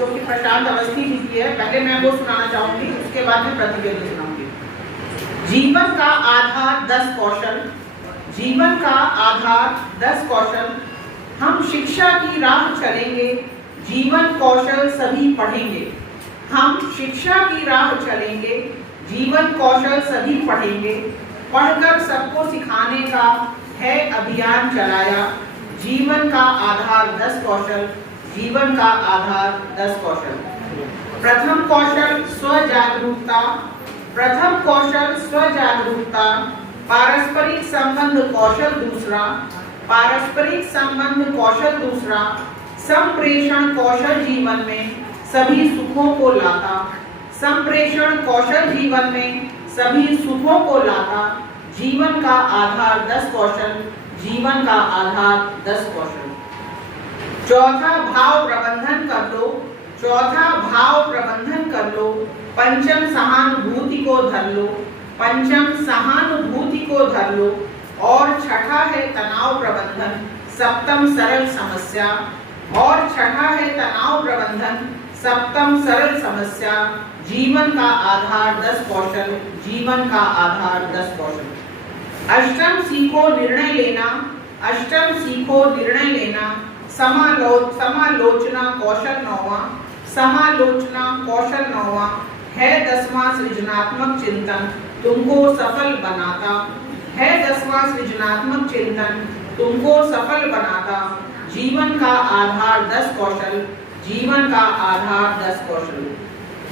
जो कि प्रशांत अवस्थी जी की है। पहले मैं वो सुनाना चाहूंगी, उसके बाद में प्रतिवेदन सुनाऊंगी। जीवन का आधार 10 कौशल। जीवन का आधार 10 कौशल। हम शिक्षा की राह चलेंगे, जीवन कौशल सभी पढ़ेंगे। हम शिक्षा की राह चलेंगे, जीवन कौशल सभी पढ़ेंगे। पढ़कर सबको सिखाने का है अभियान चलाया। जीवन का आधार 10 कौशल। जीवन का आधार 10 कौशल। प्रथम कौशल स्वजागरूकता। प्रथम कौशल स्वजागरूकता। पारस्परिक संबंध कौशल दूसरा। पारस्परिक संबंध कौशल दूसरा। संप्रेषण कौशल जीवन में सभी सुखों को लाता। संप्रेषण कौशल जीवन में सभी सुखों को लाता। जीवन का आधार 10 कौशल। जीवन का आधार 10 कौशल। चौथा भाव प्रबंधन कर लो। चौथा भाव प्रबंधन कर लो। पंचम सहानुभूति को धर लो। पंचम सहानुभूति को धर लो। और छठा है तनाव प्रबंधन। सप्तम सरल समस्या। और छठा है तनाव प्रबंधन। सप्तम सरल समस्या। जीवन का आधार 10 कौशल। जीवन का आधार 10 कौशल। अष्टम सीखो निर्णय लेना। अष्टम सीखो निर्णय लेना। समालोचना कौशल 9वां। समालोचना कौशल 9वां है। 10वां सृजनात्मक चिंतन तुमको सफल बनाता। है 10वां सृजनात्मक चिंतन तुमको सफल बनाता। जीवन का आधार 10 कौशल। जीवन का आधार 10 कौशल।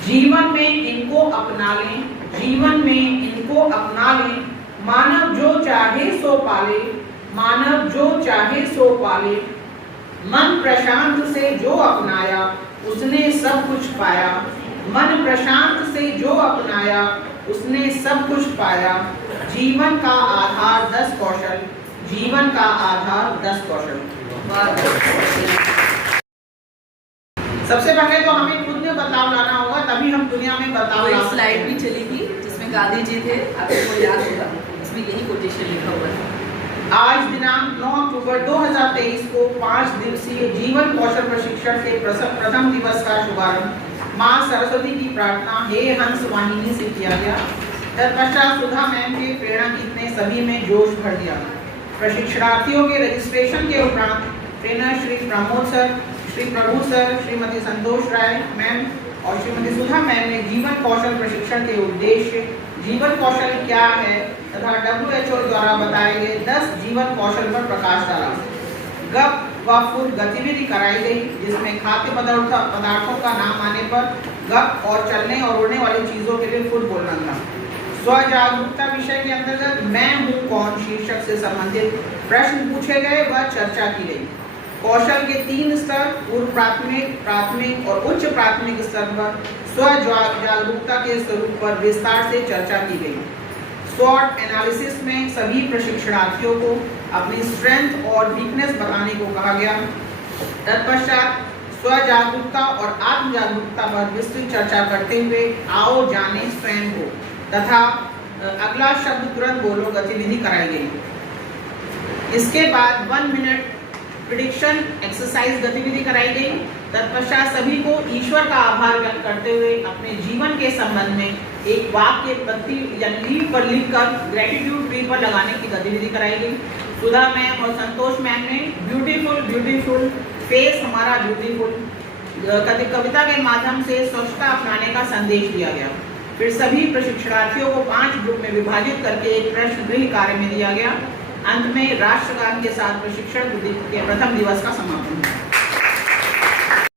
जीवन में इनको अपना लें। जीवन में इनको अपना लें। मानव जो चाहे सो पाले। मानव जो चाहे सो पाले। मन प्रशांत से जो अपनाया उसने सब कुछ पाया। मन प्रशांत से जो अपनाया उसने सब कुछ पाया। जीवन का आधार 10 कौशल। जीवन का आधार 10 कौशल। सबसे पहले तो हमें खुद में बदलाव लाना होगा, तभी हम दुनिया में बदलाव ला। स्लाइड भी चली थी जिसमें गांधी जी थे, आपको याद होगा, इसमें यही कोटेशन लिखा हुआ था। आज दिनांक 9 अक्टूबर 2023 को 5 दिवसीय जीवन कौशल प्रशिक्षण के प्रथम दिवस का शुभारंभ मां सरस्वती की प्रार्थना हे हंस वाहिनी से किया गया। तत्पश्चात सुधा मैम के प्रेरणा गीत ने सभी में जोश भर दिया। प्रशिक्षणार्थियों के रजिस्ट्रेशन के उपरांत ट्रेनर श्री प्रमोद सर, श्री प्रभु सर, श्रीमती संतोष राय मैम और श्रीमती सुधा मैम ने जीवन कौशल प्रशिक्षण के उद्देश्य, जीवन कौशल क्या है तथा WHO द्वारा बताए गए 10 जीवन कौशल पर प्रकाश डाला। गप व फुल गतिविधि कराई गई, जिसमें खाद्य पदार्थों का नाम आने पर गप और चलने और उड़ने वाली चीजों के लिए फुल बोलना था। स्वजागरूकता विषय के अंतर्गत मैं हूँ कौन शीर्षक से संबंधित प्रश्न पूछे गए व चर्चा की गई। कौशल के 3 स्तर पूर्व प्राथमिक, प्राथमिक और उच्च प्राथमिक स्तर पर स्वजागरूकता के स्वरूप पर विस्तार से चर्चा की गई। स्वॉट एनालिसिस में सभी प्रशिक्षणार्थियों को अपनी स्ट्रेंथ और वीकनेस बताने को कहा गया। तत्पश्चात स्वजागरूकता और आत्म जागरूकता पर विस्तृत चर्चा करते हुए आओ जाने स्वयं को तथा अगला शब्द तुरंत बोलो गतिविधि कराई गई। इसके बाद 1 मिनट प्रिडिक्शन एक्सरसाइज गतिविधि कराई गई। तत्पश्चात सभी को ईश्वर का आभार व्यक्त करते हुए अपने जीवन के संबंध में एक वाक्य पत्ती या लीव पर लिखकर ग्रेटिट्यूड ट्री पर लगाने की गतिविधि कराई गई। सुधा मैम और संतोष मैम ने ब्यूटीफुल ब्यूटीफुल फेस हमारा ब्यूटीफुल कविता के माध्यम से स्वच्छता अपनाने का संदेश दिया गया। फिर सभी प्रशिक्षणार्थियों को 5 ग्रुप में विभाजित करके एक प्रश्न गृह कार्य में दिया गया। अंत में राष्ट्रगान के साथ प्रशिक्षण के प्रथम दिवस का समापन हुआ।